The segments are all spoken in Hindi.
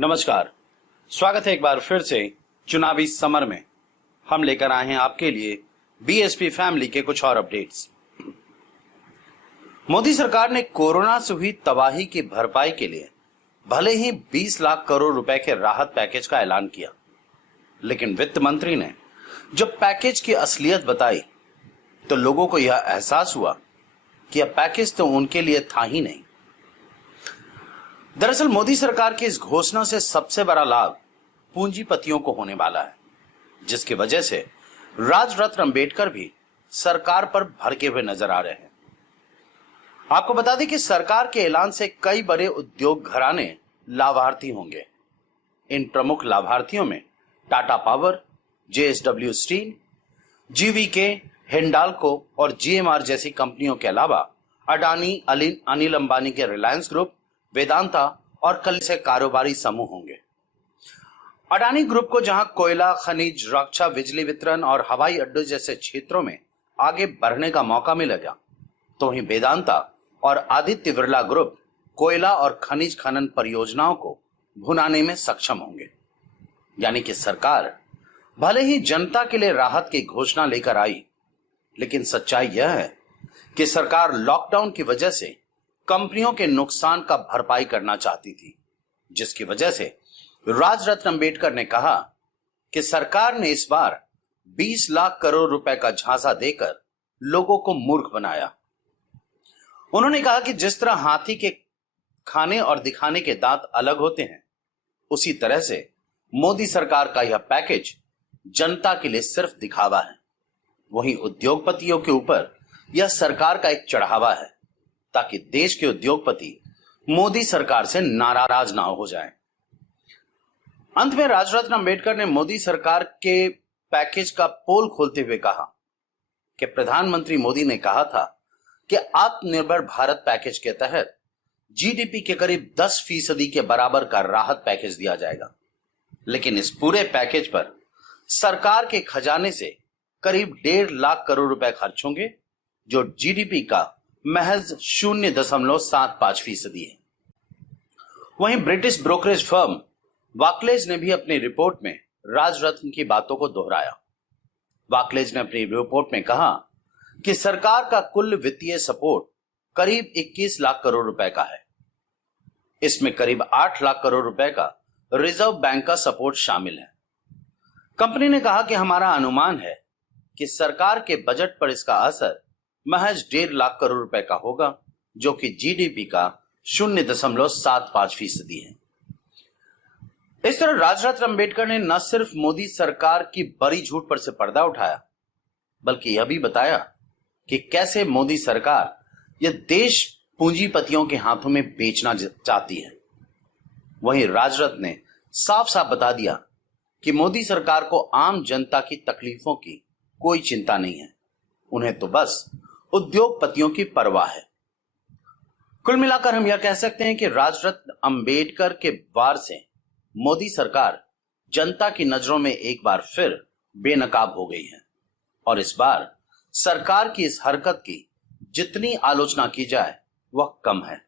नमस्कार। स्वागत है एक बार फिर से चुनावी समर में। हम लेकर आए हैं आपके लिए बीएसपी फैमिली के कुछ और अपडेट्स। मोदी सरकार ने कोरोना से हुई तबाही की भरपाई के लिए भले ही 20 लाख करोड़ रुपए के राहत पैकेज का ऐलान किया, लेकिन वित्त मंत्री ने जब पैकेज की असलियत बताई तो लोगों को यह एहसास हुआ कि यह पैकेज तो उनके लिए था ही नहीं। दरअसल मोदी सरकार की इस घोषणा से सबसे बड़ा लाभ पूंजीपतियों को होने वाला है, जिसकी वजह से राजरत्न अंबेडकर भी सरकार पर भड़के हुए नजर आ रहे हैं। आपको बता दें कि सरकार के ऐलान से कई बड़े उद्योग घराने लाभार्थी होंगे। इन प्रमुख लाभार्थियों में Tata power, JSW steel, GVK, Hindalco और जीएमआर जैसी कंपनियों के अलावा अडानी, अनिल अंबानी के रिलायंस ग्रुप, वेदांता और कल से कारोबारी समूह होंगे। अडानी ग्रुप को जहां कोयला, खनिज, रक्षा, बिजली वितरण और हवाई अड्डों जैसे क्षेत्रों में आगे बढ़ने का मौका मिलेगा, तो वहीं वेदांता और आदित्य बिरला ग्रुप कोयला और खनिज खनन परियोजनाओं को भुनाने में सक्षम होंगे। यानी कि सरकार भले ही जनता के लिए राहत की घोषणा लेकर आई, लेकिन सच्चाई यह है कि सरकार लॉकडाउन की वजह से कंपनियों के नुकसान का भरपाई करना चाहती थी, जिसकी वजह से राजरत्न अंबेडकर ने कहा कि सरकार ने इस बार 20 लाख करोड़ रुपए का झांसा देकर लोगों को मूर्ख बनाया। उन्होंने कहा कि जिस तरह हाथी के खाने और दिखाने के दांत अलग होते हैं, उसी तरह से मोदी सरकार का यह पैकेज जनता के लिए सिर्फ दिखावा है। वहीं उद्योगपतियों के ऊपर यह सरकार का एक चढ़ावा है, ताकि देश के उद्योगपति मोदी सरकार से नाराज ना हो जाएं। अंत में राजरत्न अंबेडकर ने मोदी सरकार के पैकेज का पोल खोलते हुए कहा कि प्रधानमंत्री मोदी ने कहा था कि आत्मनिर्भर भारत पैकेज के तहत जीडीपी के करीब 10% के बराबर का राहत पैकेज दिया जाएगा, लेकिन इस पूरे पैकेज पर सरकार के खजाने से करीब 1.5 लाख करोड़ रुपए खर्च होंगे, जो जीडीपी का महज 0.75% है। वहीं ब्रिटिश ब्रोकरेज फर्म बार्कलेज ने भी अपनी रिपोर्ट में राजरत्न की बातों को दोहराया। बार्कलेज ने अपनी रिपोर्ट में कहा कि सरकार का कुल वित्तीय सपोर्ट करीब 21 लाख करोड़ रुपए का है। इसमें करीब 8 लाख करोड़ रुपए का रिजर्व बैंक का सपोर्ट शामिल है। कंपनी ने कहा कि हमारा अनुमान है कि सरकार के बजट पर इसका असर महज 1.5 लाख करोड़ रुपए का होगा, जो कि जीडीपी का 0.75% है। इस तरह राजरत्न अंबेडकर ने न सिर्फ मोदी सरकार की बड़ी झूठ पर से पर्दा उठाया, बल्कि यह भी बताया कि कैसे मोदी सरकार यह देश पूंजीपतियों के हाथों में बेचना चाहती है। वहीं राजरत्न ने साफ साफ बता दिया कि मोदी सरकार को आम जनता की तकलीफों की कोई चिंता नहीं है, उन्हें तो बस उद्योगपतियों की परवाह है। कुल मिलाकर हम यह कह सकते हैं कि राजरत्न अंबेडकर के वार से मोदी सरकार जनता की नजरों में एक बार फिर बेनकाब हो गई है, और इस बार सरकार की इस हरकत की जितनी आलोचना की जाए वह कम है।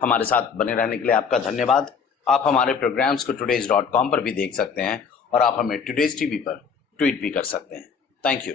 हमारे साथ बने रहने के लिए आपका धन्यवाद। आप हमारे प्रोग्राम्स को today's.com पर भी देख सकते हैं और आप हमें टुडेज टीवी पर ट्वीट भी कर सकते हैं। Thank you.